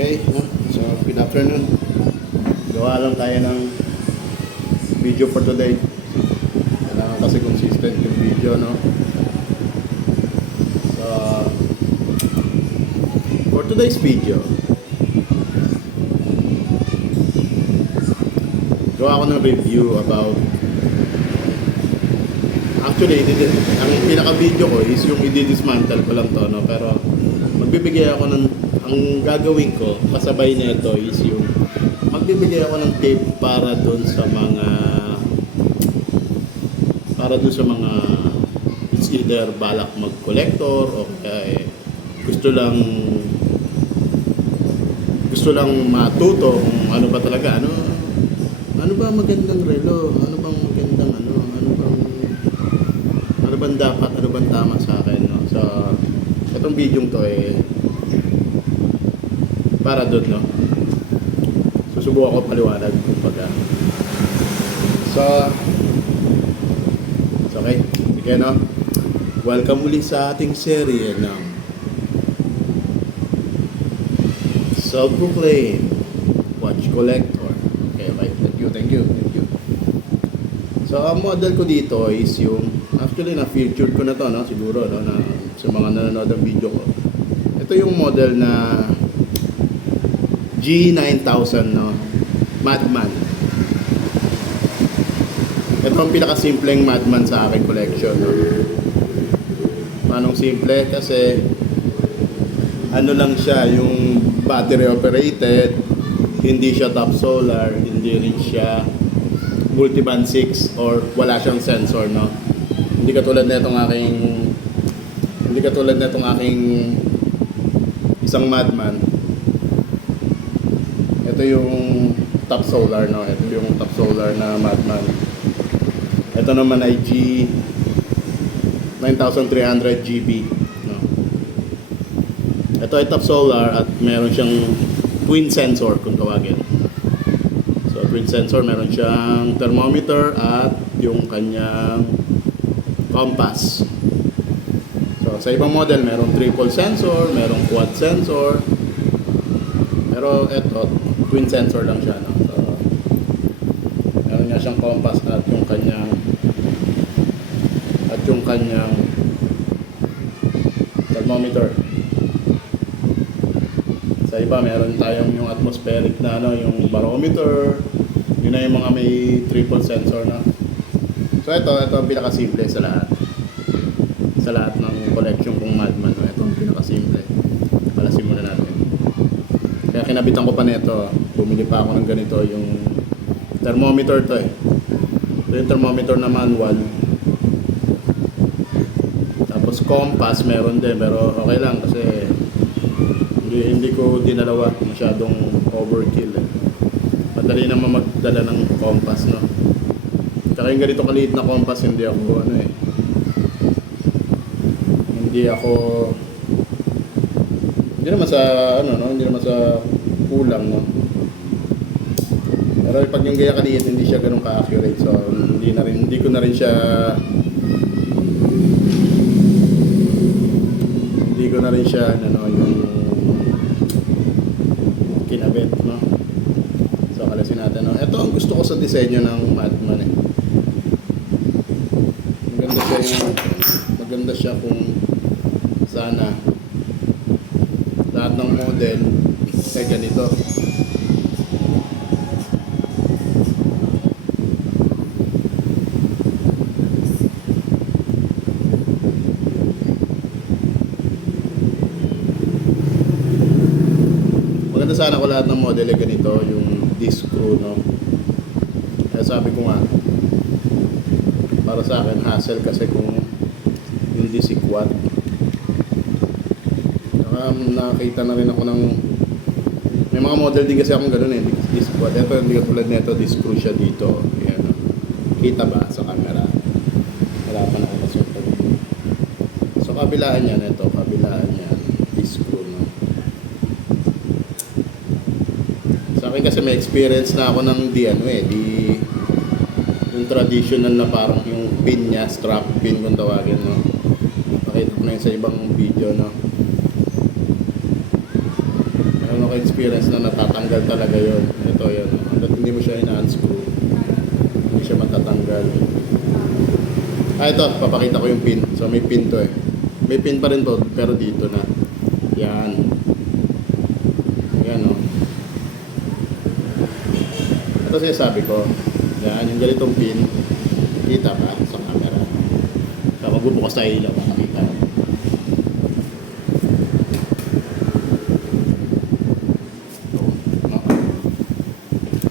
Okay, no? So, good afternoon. Gawa lang tayo ng video for today. Kailangan kasi consistent yung video, no? So, for today's video, gawa ko ng review about actually, ang pinaka-video ko is yung i-dismantle ko lang to, no? Pero magbibigay ako ng, ang gagawin ko kasabay nito is yung magbibigay ako ng tip para doon sa mga it's either balak mag-collector o kaya gusto lang matuto kung ano ba talaga, ano ba magandang relo, ano bang magandang ano bang dapat, ano bang tama sa akin, no? So, itong video to para doon, no? Susubukan ko paliwanag kumbaga. So, okay. Sige, no? Welcome muli sa ating serye ng Self-Proclaimed Watch Collector. Okay. Thank you. So, ang model ko dito is yung, actually na-featured ko na to, no? Siguro, no? Na, sa mga nanonood ng video ko. Ito yung model na G9000, no? Madman. Ito ang pinakasimpleng Madman sa aking collection, no? Anong simple? Kasi ano lang siya, yung battery operated, hindi siya top solar, hindi rin siya multiband 6 or wala siyang sensor, no? Hindi katulad nitong aking isang Madman. Ito yung top solar, no? Ito yung top solar na Madman. Ito naman ay G9300 GB, no? Ito ay top solar at meron siyang twin sensor kung tawagin. So twin sensor, meron siyang thermometer at yung kanyang compass. So sa ibang model meron triple sensor, meron quad sensor. Pero ito twin sensor lang siya, no? So meron nga siyang compass at yung kanyang thermometer. Sa iba meron tayong yung atmospheric na yung barometer. Yun na yung mga may triple sensor na. So ito ang pinakasimple sa lahat ng collection kong Madman, no? Ito ang pinakasimple. Palasin muna natin. Kaya kinabitan ko pa nito. Bumili pa ako ng ganito, yung thermometer to. Ito yung thermometer na manual. Tapos compass meron din, pero okay lang kasi hindi ko dinalawa, masyadong overkill. Madali naman magdala ng compass, no? Tsaka yung ganito kaliit na compass, hindi naman sa kulang, no? Pero pag yung gaya kaliit, hindi siya ganun ka-accurate. So hindi ko na rin siya yung kinabit, no? So kalasin natin, no? Ito ang gusto ko sa disenyo ng Madman, maganda siya kung sana lahat ng model ay ganito. Maganda sana ko lahat ng model ay ganito, yung disc screw, no? Kaya sabi ko nga, para sa akin hassle kasi kung yung disc quad. Nakakita na rin ako ng may mga model din kasi akong gano'n, disc quad. Ito hindi katulad nito, disc screw siya dito. Ayan, no? Kita ba sa camera? Wala pa nakakasot. So kabilaan yan, disc screw, no? Sa akin kasi may experience na ako ng yung traditional na parang yung pin niya, strap pin kung tawagin, no? Pakita ko na yun sa ibang video, no? Meron ako experience na natatanggal talaga yon. Ito yun. Hanggat hindi mo siya ina-unscrew, hindi siya matatanggal. Ito, papakita ko yung pin. So may pin to eh. May pin pa rin to, pero dito na. Yan. Yan o. Ito sinasabi ko. Yan, yung ganitong pin. Kita ba sa camera? So magbubukas tayo ilaw, makikita.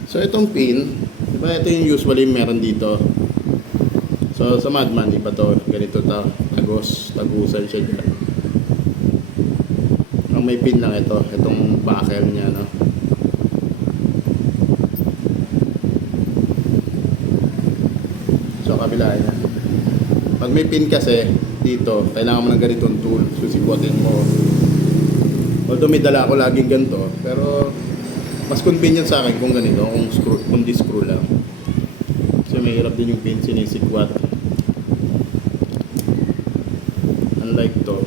So itong pin, diba ito yung usually meron dito. So sa Madman, di pa to ganito tagusan siya dyan. Ang may pin lang ito, itong buckle niya, no. So kabila niya. Pag may pin kasi dito, kailangan mo ng ganitong tool, susikutin mo. Although may dala ako laging ganito, pero mas convenient sa akin kung ganito, kung di-screw lang. So may hirap din yung pin, sinisikwat. Unlike to.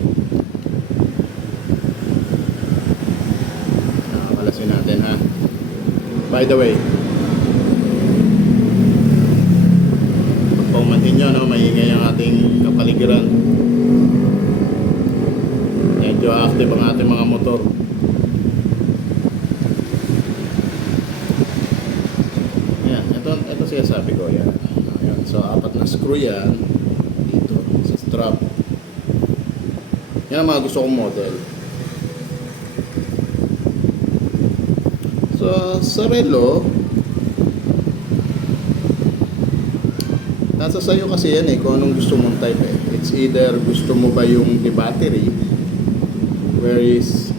Nakakalasin natin ha. By the way, pag paumanhin nyo, no, maingay ang ating kapaligiran. Medyo active ang ating mga motor. Ito siya sabi ko yan. Ayan. So apat na screw yan dito sa strap. Yan ang mga gusto kong model. So sa relo, nasa sayo kasi yan eh kung anong gusto mong type eh. It's either gusto mo ba yung battery, where is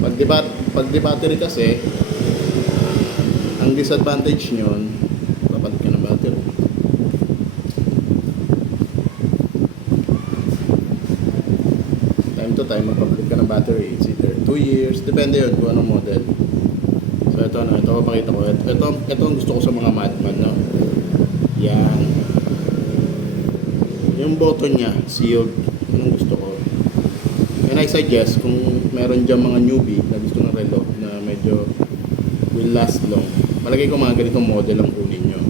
pag battery kasi ang disadvantage nyon, papalit ka ng battery. Time to time, magpapalit ka ng battery. It's either 2 years, depende yun kung anong model. So ito papakita ko. Ito ang gusto ko sa mga Madman, no? Yan. Yung button niya, sealed. Anong gusto ko. And I suggest, kung meron dyan mga newbie na gusto ng relo na medyo will last long, malagay ko mga ganitong model ang kunin nyo.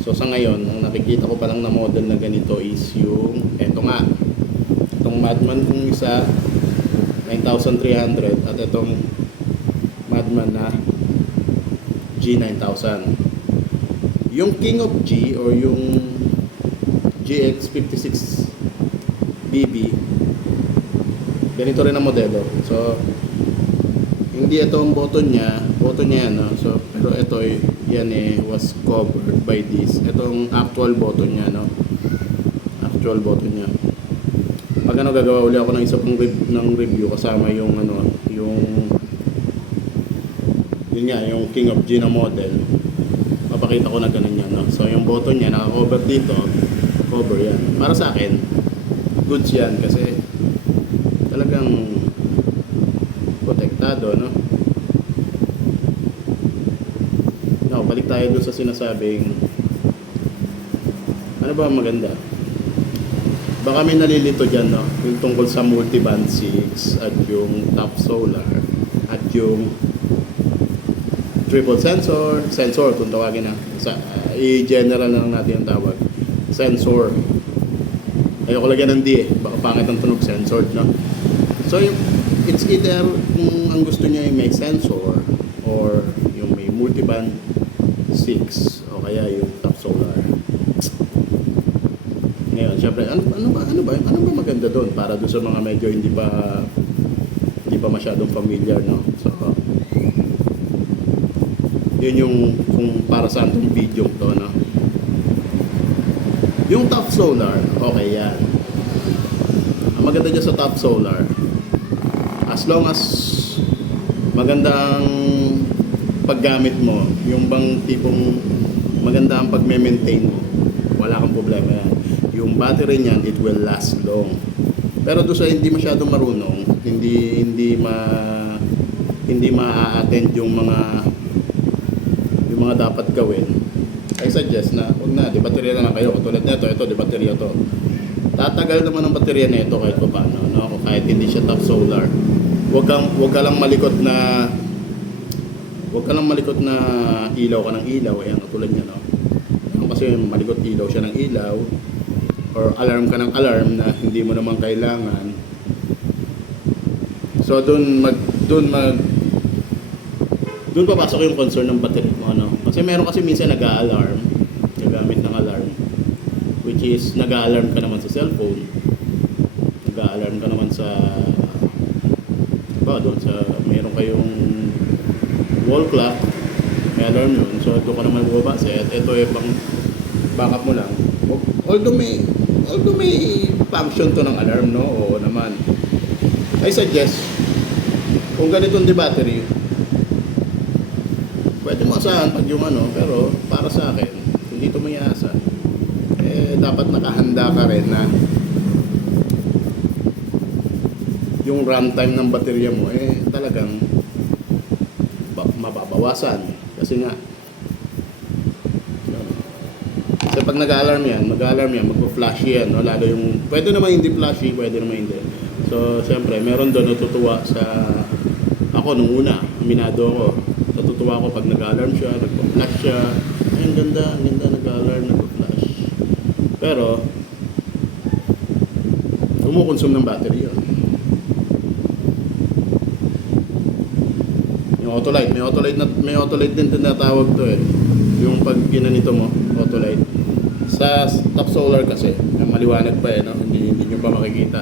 So sa ngayon, ang nakikita ko pa lang na model na ganito is yung eto nga, itong Madman kong isa 9,300 at itong Madman na G9000. Yung King of G or yung GX56BB, ganito rin ang modelo. So hindi ito ang button niya yan, no? So pero ito yan was covered by this. Itong actual button niya, no? Actual button niya. Pag gagawa uli ako ng isa pang review kasama yung yun nga, yung King of G na model. Papakita ko na ganun yan, no? So yung button niya naka-cover dito, cover yan. Para sa akin, goods yan kasi talagang protektado, no? No, balik tayo doon sa sinasabing ano ba maganda? Baka may nalilito dyan, no? Yung tungkol sa multiband 6 at yung top solar at yung triple sensor kung tawagin na. I-general na lang natin yung tawag. Sensor. Ayoko lagyan ng D eh. Baka pangit ang tunog, sensor, no? So, it's either kung ang gusto niya ay may sensor or yung may multiband 6 o kaya yung top solar. Ngayon, syempre, ano ba maganda doon para doon sa mga medyo hindi pa masyadong familiar, no? So, yun yung kung para saan itong video to, no? Yung top solar, okay yan. Ang maganda dyan sa top solar, as long as magandang paggamit mo, yung bang tipong maganda ang pag-maintain mo, wala kang problema yan. Yung battery niyan, it will last long. Pero doon sa hindi masyadong marunong, hindi ma-attend yung mga dapat gawin, I suggest na huwag na, di baterya na lang kayo. Katulad nito, ito, di baterya to. Tatagal naman ang baterya nito kahit pa paano, no? Kahit hindi siya top solar. Wag ka lang malikot na ilaw ka ng ilaw, ayan, tulad niya, no? Kasi malikot ilaw siya ng ilaw, or alarm ka ng alarm na hindi mo naman kailangan. So doon papasok yung concern ng battery mo, ano? Kasi meron kasi minsan nag-a-alarm, gagamit ng alarm, which is nag-a-alarm ka naman sa cellphone, nag-a-alarm ka naman sa doon sa meron kayong wall clock, may alarm yun. So doon ka naman bumabase at ito yung pang backup mo lang. Although may function to ng alarm, no? Oo naman. I suggest, kung ganitong di battery, pwede mo asahan pag yung ano, pero para sa akin, hindi ito may asa. Dapat nakahanda ka rin na yung runtime ng baterya mo, talagang mababawasan. Kasi nga, kasi pag nag-alarm yan, magpo-flash yan, no? Lalo yung, pwede naman hindi flashy, pwede naman hindi. So, siyempre, meron doon natutuwa sa, ako nung una, aminado ako, natutuwa ako pag nag-alarm siya, nagpo-flash siya, ay, ang ganda, nag-alarm, nagpo-flash. Pero, kumukonsume ng battery yun. Yung Autolite, may Autolite din tinatawag to yung pag ginanito mo, Autolite. Sa top solar kasi, maliwanag pa no? Hindi nyo pa makikita.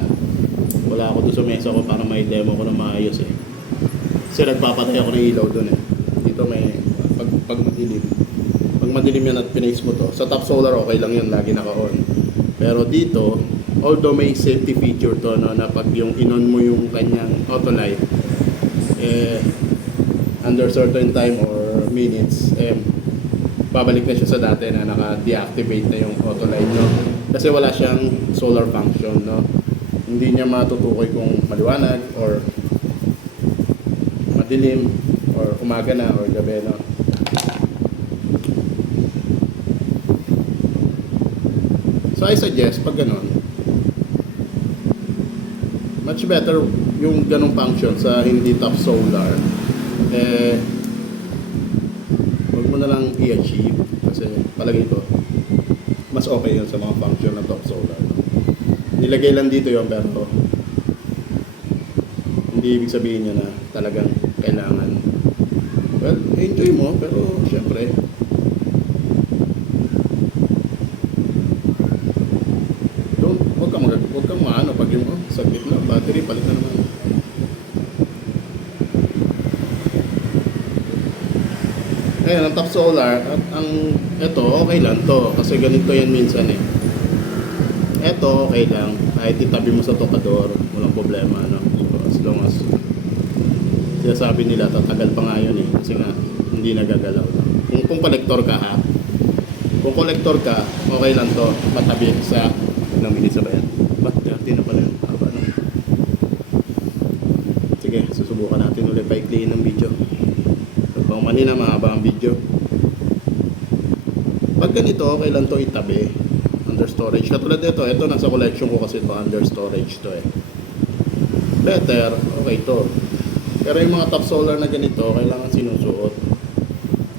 Wala ako doon sa mesa ko para may demo ko na maayos Kasi nagpapatay ako ng ilaw doon Dito may, pag madilim. Pag madilim yan at pinace mo to, sa top solar okay lang yun, lagi naka-on. Pero dito, although may safety feature to, no, na pag yung inon mo yung kanyang Autolite, under certain time or minutes, babalik na siya sa dati na naka-deactivate na yung Autolite, no? Kasi wala siyang solar function, no? Hindi niya matutukoy kung maliwanag or madilim or umaga na or gabi, no? So I suggest pag ganun, much better yung ganung function sa hindi top solar, wag mo na lang i-achieve kasi palagay ko mas okay yun sa mga function ng top solar, no? Nilagay lang dito yun pero hindi ibig sabihin niya na talagang kailangan. Well, enjoy mo pero syempre wag kang maano pag yung saglit na battery palit na naman. Ayan, ang top solar at ito okay lang to kasi ganito yan minsan Ito okay lang kahit itabi mo sa tokador, walang problema, no? So, as long as sinasabi nila tatagal pa nga yun kasi nga hindi nagagalaw, no? Kung collector ka kung collector ka okay lang to patabi sa ilang minutes ba yan? Ba't 30 na pala yun? Haba, no? Sige, susubukan natin ulit pa-i-clean ng video. Kung manina mahaba ang video. Pag ganito okay lang to itabi under storage. Katulad nito, ito nasa collection ko kasi ito under storage to better, okay to. Pero yung mga top solar na ganito kailangan sinusuot,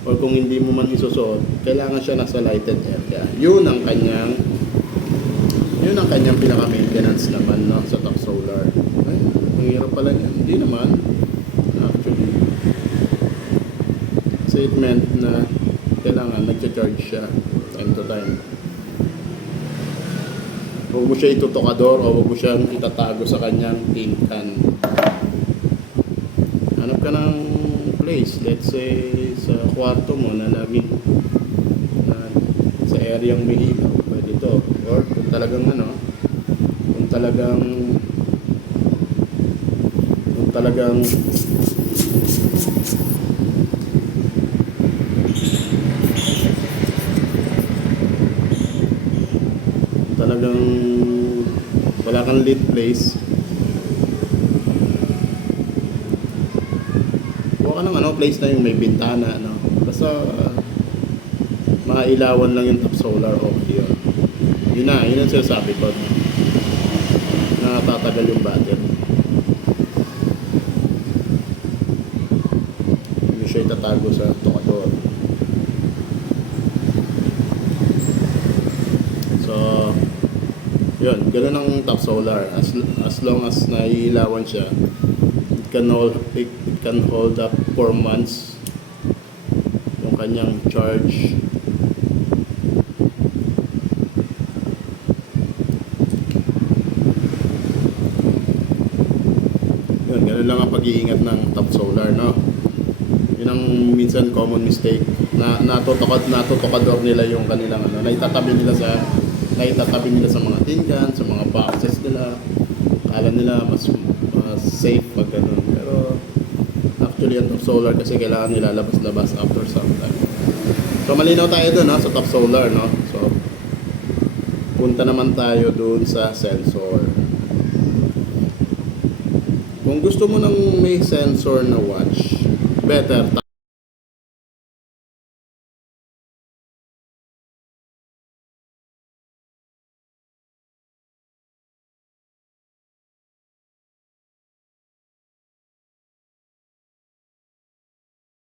or kung hindi mo man isusuot kailangan siya nasa lighted area. Yun ang kanyang pinaka maintenance naman, no, sa top solar. Ay, ang hirap pala yan. Hindi naman actually statement na kailangan nagcha-charge siya time to time. Huwag mo siya itutokador o huwag mo siyang itatago sa kanyang tin can. Hanap ka ng place, let's say sa kwarto mo na laging sa areang may ilaw, pwede to. Or kung talagang wala kang lit place, huwag ka ng place na yung may bintana, no? Basta mailawan lang yung top solar, okay yun ang sinasabi ko, no? Na tatagal yung battery. siya itatago sa tokador. So, yun, ganun ang top solar. As long as naiilawan siya, it can hold up for months yung kanyang charge. Yun, ganun lang ang pag-iingat ng top solar, no? Yun ang minsan common mistake na natutokador nila yung kanilang naitatabi nila sa mga tin can, sa mga boxes nila. Akala nila mas safe pag ganun. Pero actually ang top solar kasi kailangan nilalabas-labas after some time. So malinaw tayo dun sa top solar, no? So punta naman tayo dun sa sensor. Kung gusto mo ng may sensor na watch, better